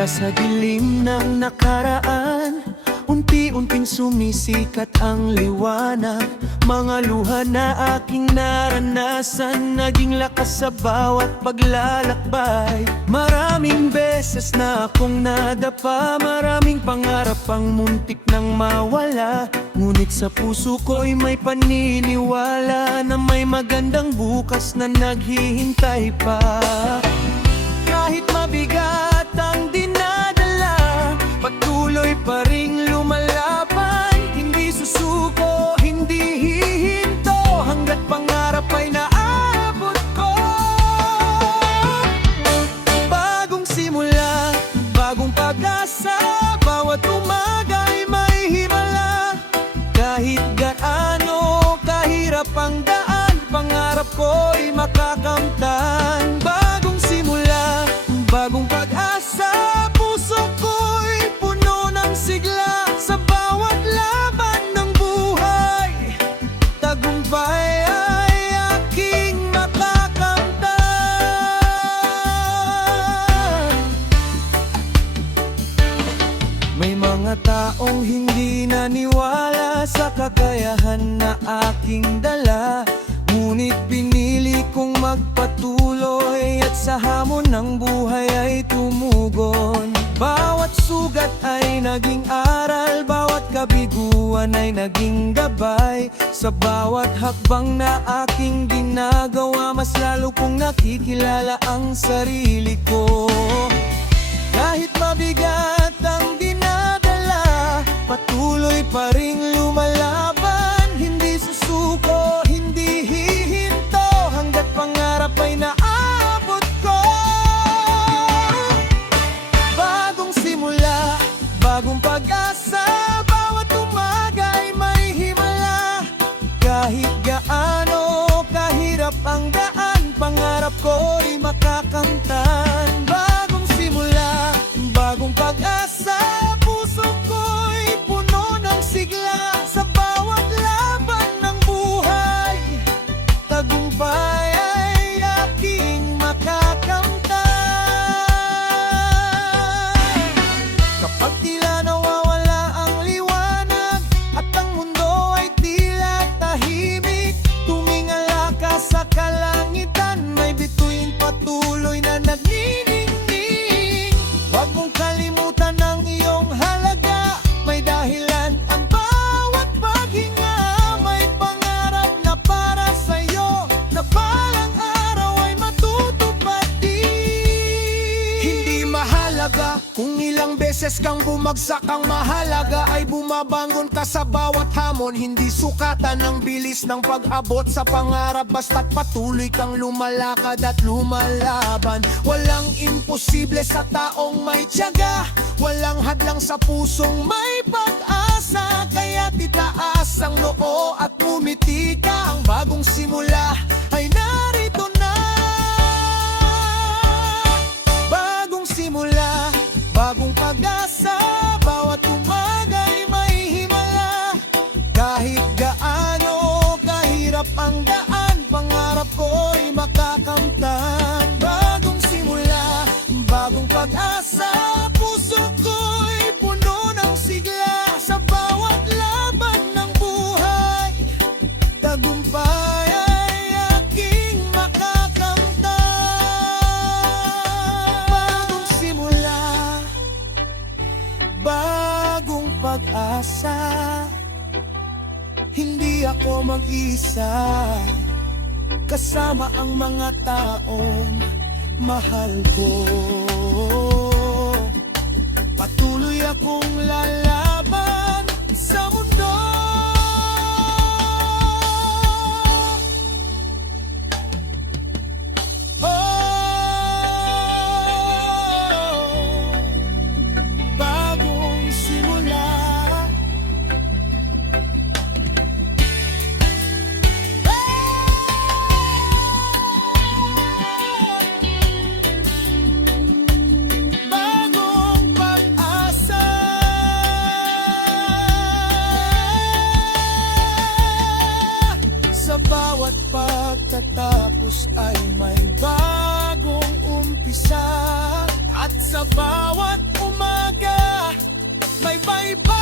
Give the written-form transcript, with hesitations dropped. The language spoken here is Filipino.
Mula sa dilim ng nakaraan, unti-unting sumisikat ang liwanag. Mga luha na aking naranasan, naging lakas sa bawat paglalakbay. Maraming beses na akong nadapa, maraming pangarap ang muntik nang mawala. Ngunit sa puso ko'y may paniniwala na may magandang bukas na naghihintay pa. Kahit mabigat ang dinadala, patuloy pa ring lumalaban. Hindi susuko, hindi hihinto, hanggat pangarap ay naabot ko. Bagong simula, bagong pag-asa, bawat umaga ay may himala. Kahit gaano kahirap ang daan, pangarap ko'y makakamtan. Bagong simula, bagong pag-asa, puso ko'y puno ng sigla. Sa bawat laban ng buhay, tagumpay ay aking makakamtan. May mga taong hindi naniwala sa kakayahan na aking dala, ngunit pinili kong magpatuloy at sa hamon ng buhay ay tumugon. Bawat sugat ay naging aral, bawat kabiguan ay naging gabay. Sa bawat hakbang na aking ginagawa, mas lalo kong nakikilala ang sarili ko. Kahit mabigat ang dinadala, patuloy pa ring lumalaban. Hindi susuko, hindi hihinto, hanggat pangarap ay naabot ko. Bagong simula, bagong pag-asa, bawat umaga ay may himala. Kahit gaano kahirap ang daan, pangarap ko'y makakamtan. Bagong simula, bagong pag-asa, puso ko'y puno ng sigla. Sa bawat laban ng buhay, tagumpay ay aking makakamtan. Kapag tila nawawala ang liwanag at ang mundo ay tila tahimik, tumingala ka sa kalangitan, may bituin patuloy na nagniningning. Huwag mong kalimutan ang iyong halaga, may dahilan ang bawat paghinga. May pangarap na para sa'yo, na balang araw ay matutupad din. Hindi mahalaga kung ilang beses kang bumagsak, ang mahalaga ay bumabangon ka sa bawat hamon. Hindi sukatan ang bilis ng pag-abot sa pangarap, basta't patuloy kang lumalakad at lumalaban. Walang imposible sa taong may tiyaga, walang hadlang sa pusong may pag-asa. Kaya't itaas ang noo at pumiti ka, ang bagong simula ay narito na. Bagong simula, bagong pag-asa, bawat umaga ay may himala. Kahit gaano kahirap ang daan, pangarap ko'y makakamtan. Bagong simula, bagong pag-asa, puso ko'y puno ng sigla. Sa bawat laban ng buhay, tagumpay ay aking makakamtan. Bagong simula, bagong pag-asa, hindi ako mag-isa, kasama ang mga taong mahal ko. Patuloy akong lalaban sa mundo. Bagong simula, bagong pag-asa. Sa bawat pagtatapos ay may bagong umpisa, at sa bawat umaga, may bye-bye